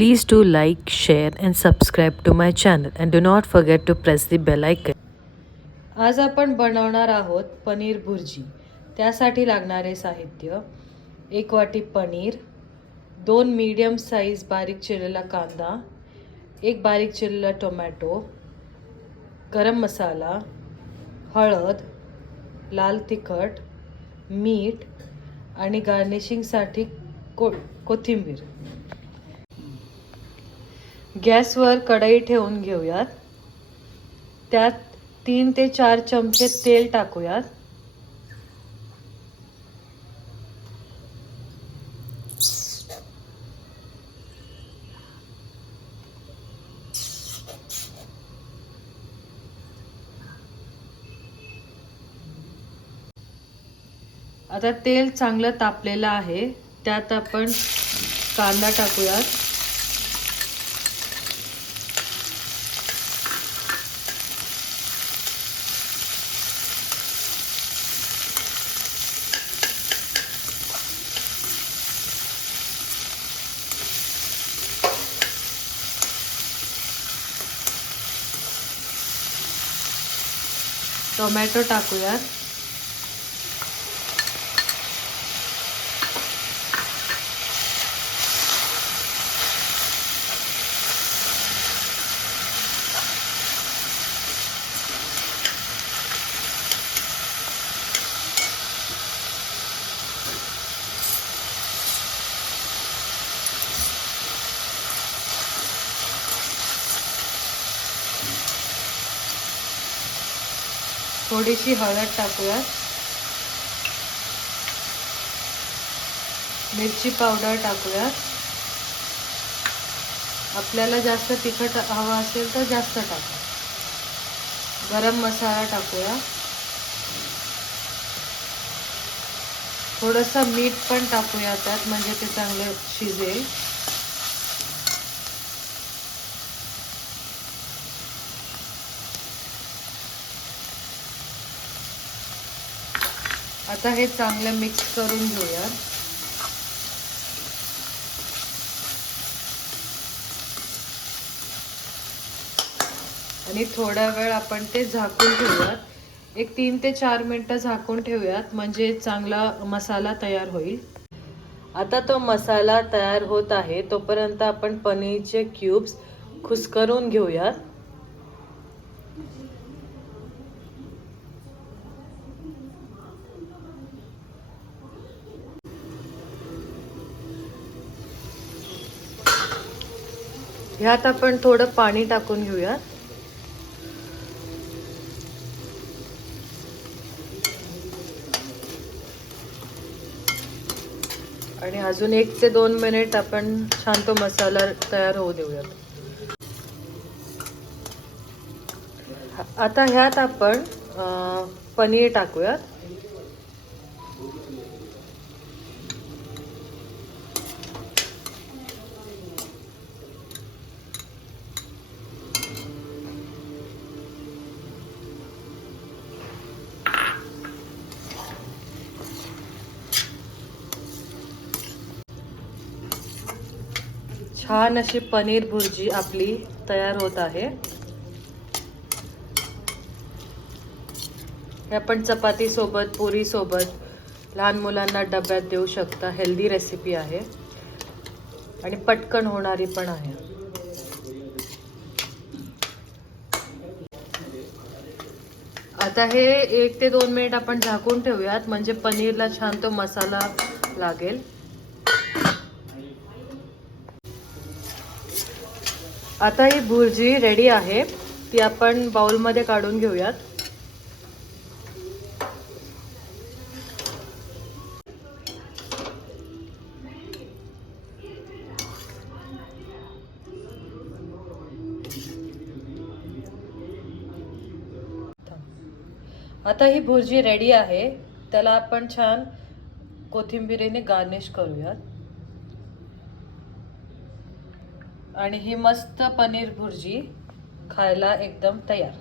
Please do like, share and subscribe to my channel and do not forget to press the bell icon. आज आपण बनवणार आहोत पनीर भुर्जी. त्यासाठी लागणारे साहित्य: 1 वाटी पनीर, 2 मीडियम साइज बारीक चिरलेला कांदा, 1 बारीक चिरलेला टोमॅटो, गरम मसाला, हळद, लाल तिखट, मीठ आणि गार्निशिंगसाठी कोथिंबीर. गॅसवर कढई ठेवून घेऊयात. त्यात 3 ते 4 चमचे तेल टाकूयात. आता तेल चांगलं तापलेलं आहे. त्यात आपण कांदा टाकूयात. टोमॅटो टाकूयात. थोडीशी हळद टाकूयात. मिरची पावडर टाकूयात. आपल्याला जास्त तिखट हवा असेल तर जास्त टाका. गरम मसाला टाकूया. थोडंसं मीठ पण टाकूया त्यात, म्हणजे ते चांगले शिजेल. आता हे चांगलं मिक्स करून घेऊया. आणि थोडा वेळ आपण ते झाकून ठेवूयात. 3 ते 4 मिनिटं झाकून ठेवूयात, म्हणजे चांगला मसाला तयार होईल. आता तो मसाला तयार होत आहे, तोपर्यंत आपण पनीरचे क्यूब्स खुस्करून घेऊयात. ह्यात आपण थोडं पाणी टाकून घेऊयात. आणि अजून 1 ते 2 मिनिट आपण छान तो मसाला तयार होऊ देऊयात. आता ह्यात आपण पनीर टाकूयात. छान अशी पनीर भुर्जी आपली तयार होत आहे. हे आपण चपाती सोबत, पुरी सोबत, लहान मुलांना डब्यात देऊ शकता. हेल्दी रेसिपी आहे आणि पटकन होणारी पण आहे. आता हे 1 ते 2 मिनिट आपण झाकून ठेवूयात, म्हणजे पनीरला छान तो मसाला लागेल. आता ही भुर्जी रेडी आहे. ती आपण बाउलमध्ये काढून घेऊयात. आता ही भुर्जी रेडी आहे. त्याला आपण छान कोथिंबीरीने गार्निश करूयात. आणि ही मस्त पनीर भुर्जी खायला एकदम तयार.